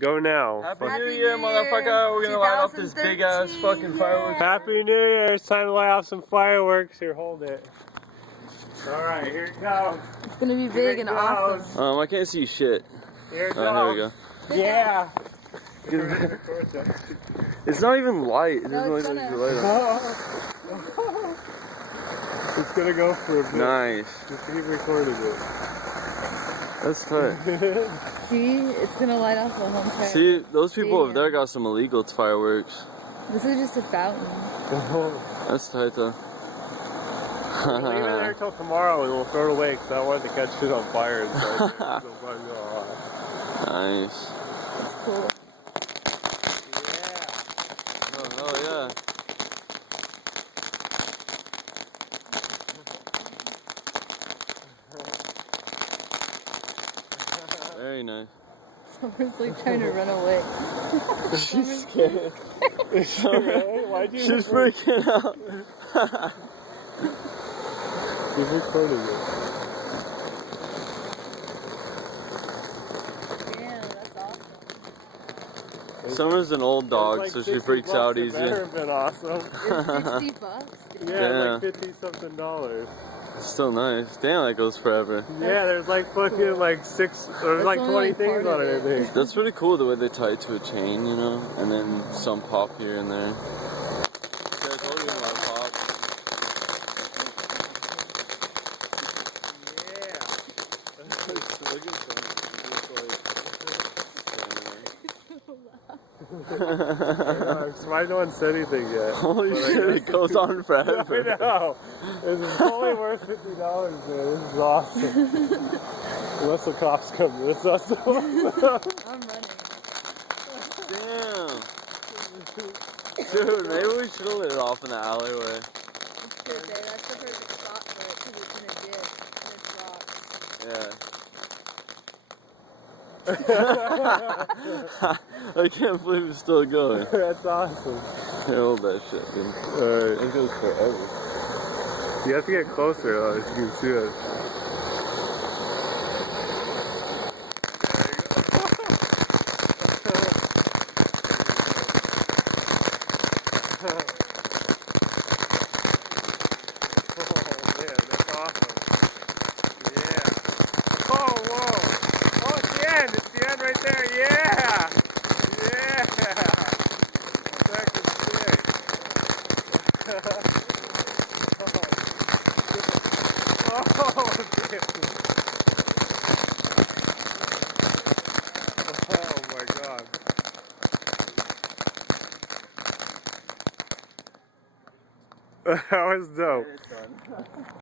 Go now. Happy New Year, motherfucker. We're gonna light off this big ass fucking fireworks. Happy New Year. It's time to light off some fireworks. Here, hold it. Alright, here it goes. It's gonna be big and awesome. I can't see shit. Here it goes. Oh, here we go. Yeah. It's not even light. It doesn't No, look it's like it's light. It's gonna go for a bit. Nice. Just keep recording it. That's tight. See, it's gonna light off the whole entire. See, those people over there got some illegal fireworks. This is just a fountain. That's tight though. We'll leave it there till tomorrow and we'll throw it away because I don't want it to catch shit on fire. Nice. That's cool. Oh, hell yeah. Very nice. Summer's like trying to run away. She's scared. Really? Why'd you She's freaking out. Keep recording it. Damn, that's awesome. Summer's an old dog, Like so she 50 freaks out bucks, easy. It better have been awesome. It's $60. Yeah, like 50 something dollars. It's still nice. Damn, that goes forever. Yeah, there's like fucking like there's like 20 things on it, I think. That's pretty cool the way they tie it to a chain, you know, and then some pop here and there. See, I told you about pop. I'm surprised no one said anything yet. Holy shit, it goes on forever. I know. This is only worth $50, man. This is awesome. Unless the cops come. This is awesome. I'm running. Damn. Dude, maybe we should have lit it off in the alleyway. It's good there. That's the perfect spot for it because it's in a dip and it's rocks. Yeah. I can't believe it's still going. That's awesome. Here, hold that shit, dude. Alright. It goes forever. You have to get closer though, so you can see it. Oh man, that's awesome. Yeah. Oh, whoa. Oh, it's the end. It's the end right there. Yeah. Yeah. Fucking sick. Oh, dude. Oh my god. That was dope.